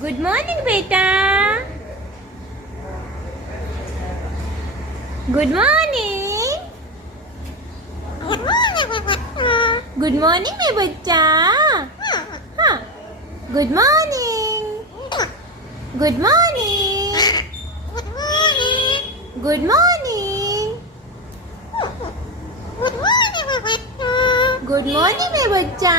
Good morning बेटा। Good morning. Good morning मेरे बच्चा। हाँ, good morning. Good morning. Good morning. Good morning मेरे बच्चा।